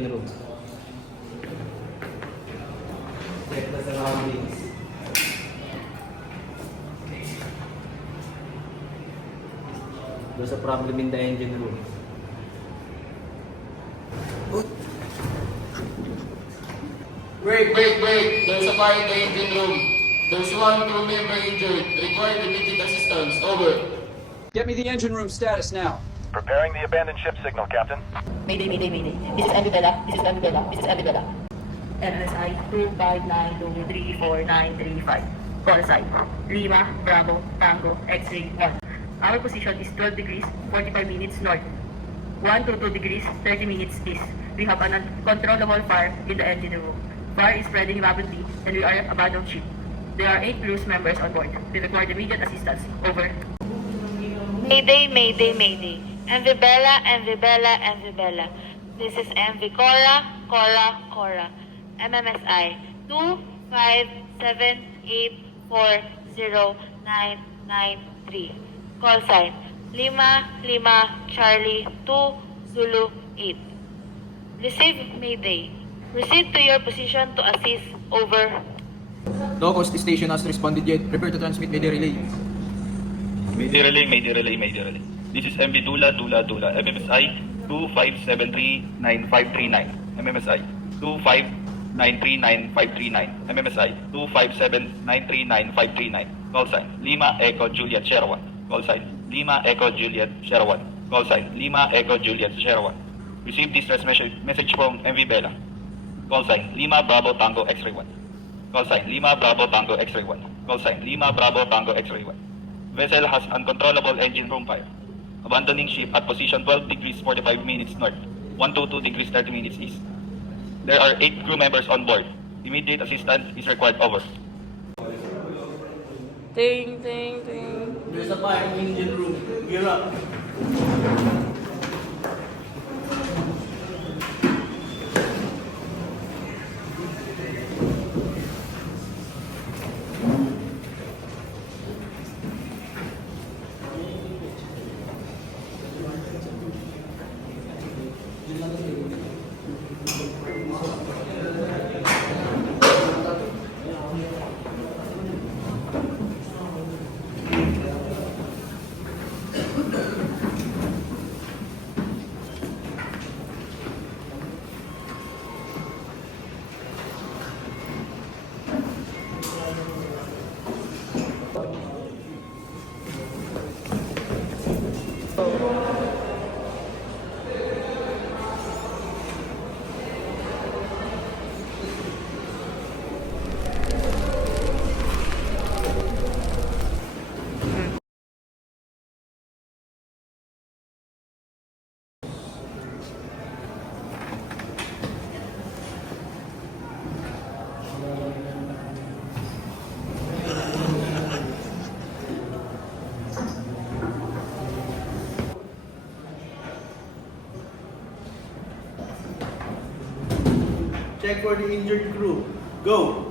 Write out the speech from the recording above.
engine room. Check the surroundings. There's a problem in the engine room. Break! There's a fire in the engine room. There's one crew member injured. Require immediate assistance. Over. Get me the engine room status now. Preparing the abandoned ship signal, Captain. Mayday. This is Andy Bella. MSI 259234935. Call sign. Lima, Bravo, Tango, X-ray 1. Our position is 12 degrees, 45 minutes north. 122 degrees, 30 minutes east. We have an uncontrollable fire in the engine room. Fire is spreading rapidly and we are abandoned ship. There are 8 crew members on board. We require immediate assistance. Over. Mayday. MV Bella. This is MV Cora. MMSI 257840993. Call sign Lima Charlie 2 Zulu 8. Receive Mayday. Proceed to your position to assist. Over. No coast station has responded yet. Prepare to transmit Mayday relay. Mayday relay. This is MV Dula. MMSI 25739539. MMSI 2593939. MMSI 257939539. Call sign Lima Echo Juliet Sierra 1. Call sign Lima Echo Juliet Sierra 1. Call sign Lima Echo Juliet Sierra 1. Receive distress message from MV Bella. Call sign Lima Bravo Tango X-ray 1. Call sign Lima Bravo Tango X-ray 1. Call sign Lima Bravo Tango X-ray 1. Vessel has uncontrollable engine room fire. Abandoning ship at position 12 degrees 45 minutes north, 122 degrees 30 minutes east. There are 8 crew members on board. Immediate assistance is required. Over. Ting. There's a fire in the engine room. Gear up. Check for the injured crew. Go!